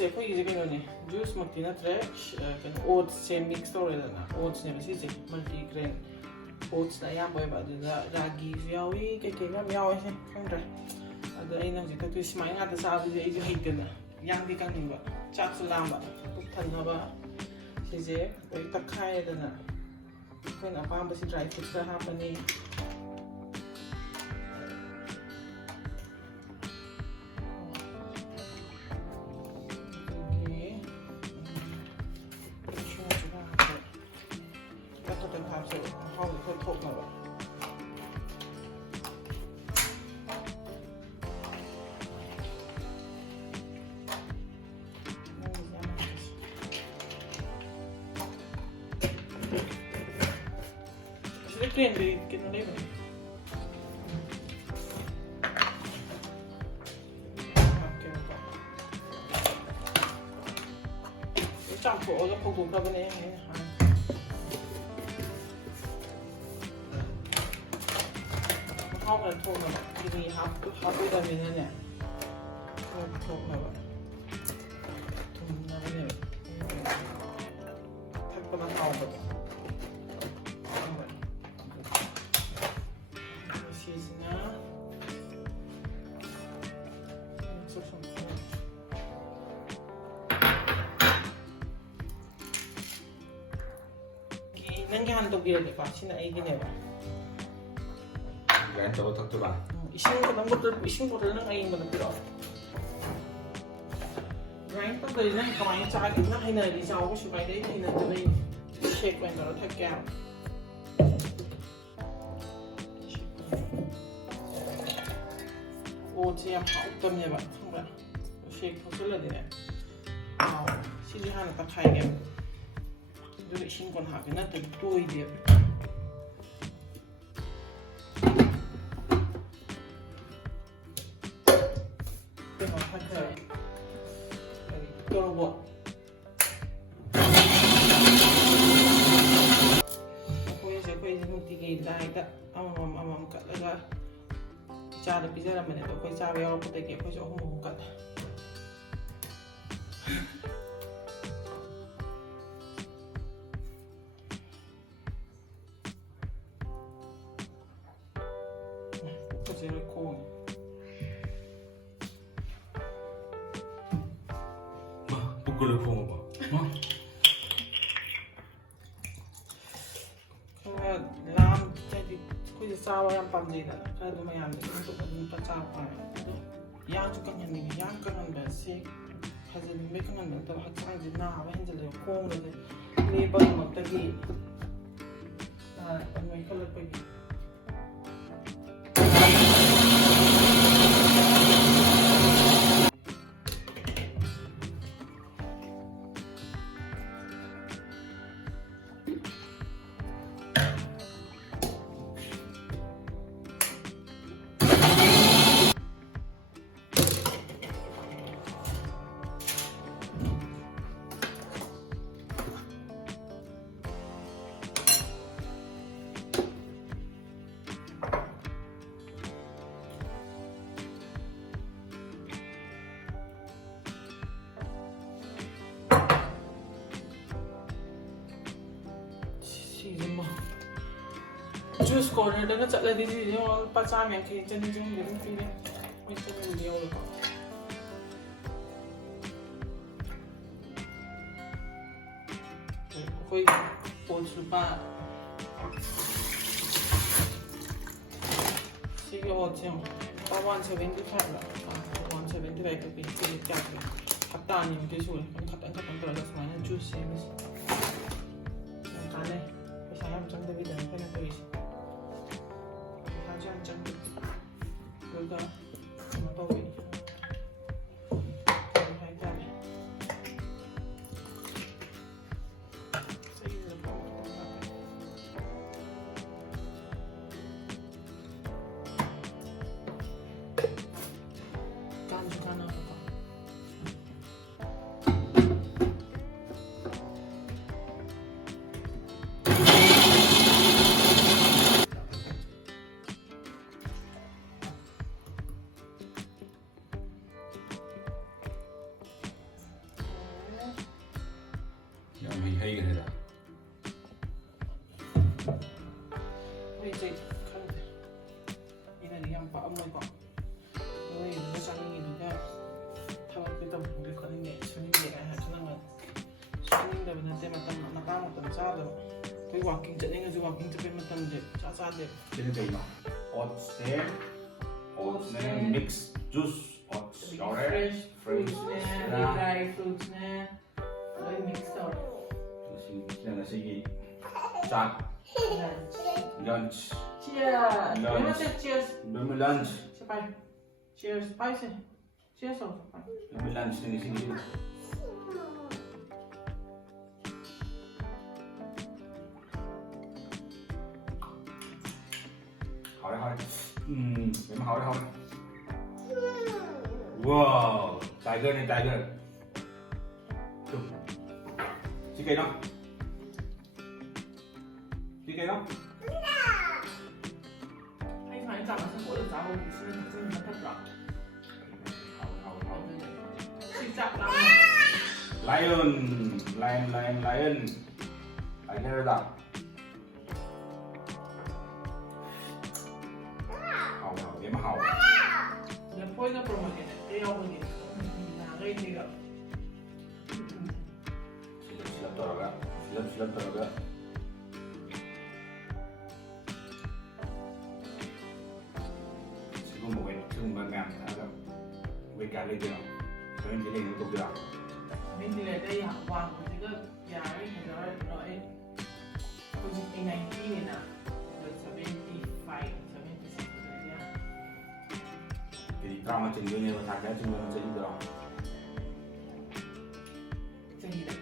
ꯖꯨꯁꯁꯦ ꯑꯩꯈꯣꯏꯒꯤꯁꯦ ꯀꯩꯅꯣꯅꯦ ꯖꯨꯁꯃꯛꯇꯤ ꯅꯠꯇ꯭ꯔꯦ ꯀꯩꯅꯣ ꯑꯣꯠꯁꯁꯦ ꯃꯤꯛꯁ ꯇꯧꯔꯦꯗꯅ ꯑꯣꯠꯁꯅꯦꯕ ꯁꯤꯁꯦ ꯃꯜꯇꯤꯒ꯭ꯔꯦꯟ ꯑꯣꯠꯁꯅ ꯑꯌꯥꯝꯕ ꯑꯣꯏꯕ ꯑꯗꯨꯗ ꯔꯥꯒꯤꯁꯨ ꯌꯥꯎꯏ ꯀꯩꯀꯩ ꯃꯌꯥꯝ ꯌꯥꯎꯋꯦꯁꯦ ꯈꯪꯗ꯭ꯔꯦ ꯑꯗꯣ ꯑꯩꯅ ꯍꯧꯖꯤꯛ ꯊꯛꯇꯣꯏ ꯁꯨꯃꯥꯏꯅ ꯉꯥꯛꯇ ꯆꯥꯕꯁꯦ ꯑꯩꯁꯨ ꯍꯩꯇꯅ ꯌꯥꯡꯗꯤ ꯀꯪꯅꯤꯡꯕ ꯆꯥꯛꯁꯨ ꯂꯥꯝꯕ ꯄꯨꯛ ꯊꯟꯅꯕ ꯁꯤꯁꯦ ꯂꯣꯏ ꯇꯛꯈꯥꯏꯔꯦꯗꯅ ꯑꯩꯈꯣꯏꯅ ꯑꯄꯥꯝꯕꯁꯤ ꯗ꯭ꯔꯥꯏ ꯐ꯭ꯔꯨꯠꯁ ꯈꯔ ꯍꯥꯞꯄꯅꯤ ꯊꯣꯛꯅꯕꯁꯤꯗ ꯀ꯭ꯔꯦꯟꯕꯦꯔꯤ ꯀꯩꯅꯣ ꯂꯩꯕꯅꯦ ꯆꯥꯝꯊꯣꯛꯑꯒ ꯐꯧꯗꯣꯛꯈ꯭ꯔꯕꯅꯦ ꯍꯥꯎꯅ ꯊꯣꯡꯅꯕ ꯆꯤꯅꯤ ꯍꯥꯞꯄꯣꯏꯗꯕꯅꯤꯅꯅꯦ ꯊꯣꯡꯅꯕ ꯊꯨꯝꯅꯕꯅꯦꯕ ꯊꯛꯄꯗ ꯍꯥꯎꯕꯗꯣ ꯁꯤꯁꯤꯅ ꯅꯪꯒꯤ ꯍꯥꯟꯅ ꯇꯧꯕꯤꯔꯒꯦꯀꯣ ꯁꯤꯅ ꯑꯩꯒꯤꯅꯦꯕ ꯒ꯭ꯔꯥꯏꯟ ꯇꯧꯔ ꯊꯛꯇꯣꯏꯕ ꯏꯁꯤꯡ ꯕꯣꯇꯜ ꯅꯪ ꯑꯌꯤꯡꯕꯗ ꯄꯤꯔꯛꯑꯣ ꯒ꯭ꯔꯥꯏꯟ ꯇꯧꯗꯔꯤ ꯅꯪ ꯀꯃꯥꯏꯅ ꯆꯥꯒꯦ ꯅꯪ ꯍꯩꯅꯔꯗꯤ ꯆꯥꯎ ꯀꯩꯁꯨ ꯀꯥꯏꯗꯦ ꯑꯩ ꯍꯩꯅꯗꯕꯩ ꯁꯦꯛ ꯑꯣꯏꯅ ꯇꯧꯔ ꯊꯛꯀꯦ ꯍꯥꯏꯕ ꯑꯣꯠꯁꯦ ꯌꯥꯝ ꯍꯥꯎꯇꯕꯅꯦꯕ ꯈꯪꯕ꯭ꯔꯥ ꯁꯦꯛ ꯊꯛꯆꯜꯂꯗꯤꯅꯦ ꯁꯤꯁꯦ ꯍꯥꯟꯅ ꯇꯛꯈꯥꯏꯒꯦꯕ ꯑꯗꯨꯒ ꯏꯁꯤꯡ ꯀꯣꯟ ꯍꯥꯞꯀꯦ ꯅꯠꯇ꯭ꯔꯗꯤ ꯇꯣꯏꯗꯦꯕ ꯇꯣꯔꯕꯣꯠ ꯑꯩꯈꯣꯏꯁꯦ ꯅꯨꯡꯇꯤꯒꯤ ꯗꯥꯏꯗ ꯑꯃꯃꯝ ꯀꯠꯂꯒ ꯏꯆꯥꯗ ꯄꯤꯖꯔꯝꯕꯅꯦ ꯑꯗꯣ ꯑꯩꯈꯣꯏ ꯆꯥꯕ ꯌꯥꯎꯔꯛꯄꯗꯒꯤ ꯑꯩꯈꯣꯏꯁꯨ ꯑꯍꯨꯝ ꯀꯠꯂꯦ ꯄꯨꯛꯀꯨꯜ ꯈꯣꯡꯉꯕ ꯂꯥꯝ ꯍꯥꯏꯗꯤ ꯑꯩꯈꯣꯏꯁꯦ ꯆꯥꯕ ꯌꯥꯝ ꯄꯥꯝꯖꯩꯗꯅ ꯈꯔ ꯑꯗꯨꯝ ꯃꯌꯥꯝꯗ ꯑꯗꯨꯝ ꯆꯥꯕ ꯄꯥꯝꯃꯦ ꯑꯗꯣ ꯌꯥꯡꯁꯨ ꯀꯪꯍꯟꯅꯤꯡꯉꯤ ꯌꯥꯡ ꯀꯪꯍꯟꯕꯁꯦ ꯐꯖꯅꯤꯡꯕꯩ ꯀꯪꯍꯟꯕ ꯅꯠꯇꯕ ꯍꯛꯆꯥꯡꯁꯦ ꯅꯥꯕ ꯍꯦꯟꯖꯜꯂꯦꯕ ꯈꯣꯡꯒꯁꯦ ꯂꯦꯞꯄꯒꯤꯃꯛꯇꯒꯤ ꯅꯣꯏꯈꯠꯂꯛꯄꯒꯤ ꯖꯨꯁ ꯀꯣꯔꯅꯔꯗꯒ ꯆꯠꯂꯗꯤ ꯁꯤꯗꯤ ꯂꯨꯄꯥ 150 ꯆꯅꯤ ꯑꯗꯨꯝ ꯄꯤꯔꯦ ꯃꯣꯏ ꯆꯅꯤꯗꯤ ꯌꯧꯔꯦꯀꯣ ꯑꯩꯈꯣꯏ ꯑꯣꯠꯁ ꯂꯨꯄꯥ ꯁꯤꯒꯤ ꯑꯣꯠꯁꯦ ꯂꯨꯄꯥ 175 ला 175 ꯄꯤ ꯀꯌꯥ ꯄꯤ ꯍꯞꯇꯥ ꯑꯅꯤꯃꯨꯛꯇꯤ ꯁꯨꯔꯦ ꯈꯇꯪ ꯇꯧꯔꯒ ꯁꯨꯃꯥꯏꯅ ꯖꯨꯁ ꯁꯦꯝꯃꯤꯁꯦ ꯌꯥꯝ ꯀꯥꯟꯅꯩ ꯄꯩꯁꯥ ꯌꯥꯝ ꯆꯪꯗꯕꯤꯗ ꯑꯩꯈꯣꯏꯅ ꯇꯧꯔꯤꯁꯦ ꯄꯩꯁꯥꯁꯨ ꯌꯥꯝ ꯆꯪꯗꯦ ꯑꯗꯨꯒ ꯀꯩꯅꯣ ꯇꯧꯋꯤ ꯀꯩ ꯍꯥꯏꯇꯥꯔꯦ ꯀꯥꯟꯅꯕꯀꯣ 이제 카는데 이날 이양 봐 엄마 봐 너희 누가 장인이 누가 타박비도 보길 거는데 손님들이 하잖아 손님들은 때마다 나가면 짜도 그리고 와킹 짜증내서 와킹 잡으면 이제 짜짜대 Jadi kayak gimana? Oatnya mix juice, oats, orange, fresh, dry fruitsnya dari mixer terus ini nasi gini, cat, lunch, cheers gimana sih cheers belum lunch, Spice. Cheers, spicy. Cheers apa? belum lunch ini sini. Hỏi, em hỏi. Wow, tiger này tiger. Chụp. Chị cây đó. Chị cây đó. Anh phải chọn là sẽ được giáo sư sinh thật rõ. Chị chọn là Lion. Tiger đó. Hầu, em hầu. Después de promocionar, ella bonita. La reina. Silap toroga. Sigur một bên ngàn ada về cả lên được. Cho nên chỉ lên được được. Bên thì lại đây học hoàng của chị cơ. Giá ấy thì nó nói cô chị cái này đi nè. Rồi 75, 76 rồi nha. Jadi trauma cenderungnya harga cenderung saya juga. Jadi deh.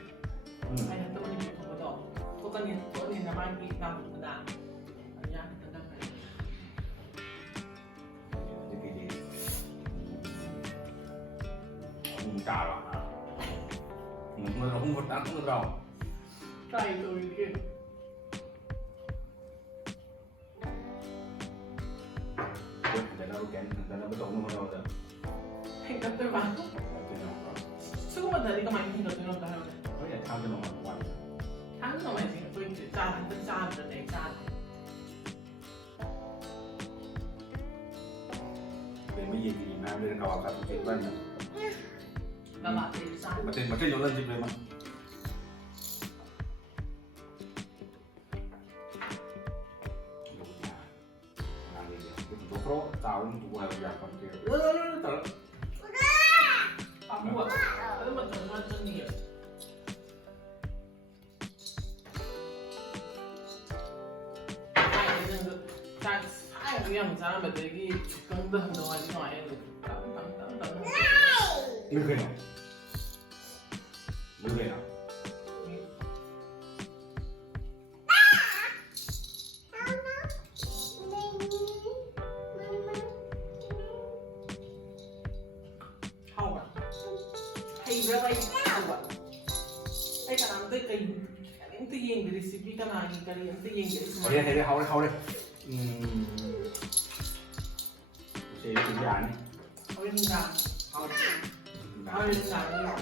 Ai yang teman ini kau tahu. Kau kan nama ini nama muda. Ya kita kan. Jadi không cả là không vượt ăn không đâu. Try rồi kia. Dan aku tahu mana ada. Hingga tu bang. Semua tadi kau main hingga tu nak tahu. Oh ya, tahu je nama kuat. Tháng rồi mày chỉ tôi chỉ ra hắn tân ra rồi để ra. Bên bây giờ thì mà bên nào cả tụi bạn. Và bạn thì ra. Mà trên nhiều lần gì vậy mà. Pro tahu untuk hal yang penting. Kamu buat. Itu macam ni. Ai yang sana berdiri tengah doa di doa ini. Mungkin. Hay berapa ini? Hay kan nanti kayak nanti yang dari resipi kan lagi kali nanti yang dari semua. Đây, hầu đây. Sẽ cái gì này? Hầu ini enggak. Hầu ini enggak ini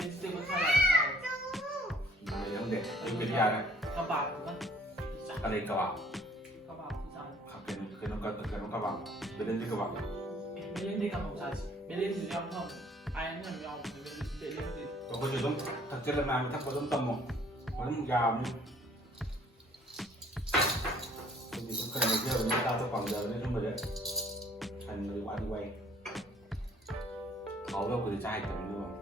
vegetable salad. Đây không để. Cái gì này? Kebab kan? Cái này kebab. Kebab pisang. Cái nó kebab. Bên đây kebab. Bên đây kamu saja. Bên đây thì yang không. Ayamnya yang bên đây. Còn có gì thật chất là làm thắc có giống tầm không? Có giống gà không? Thì cũng cần được giờ người ta cho khoảng giờ nên đúng rồi đấy. Thành người qua đi quay. Hầu đâu có thể trai được đúng không?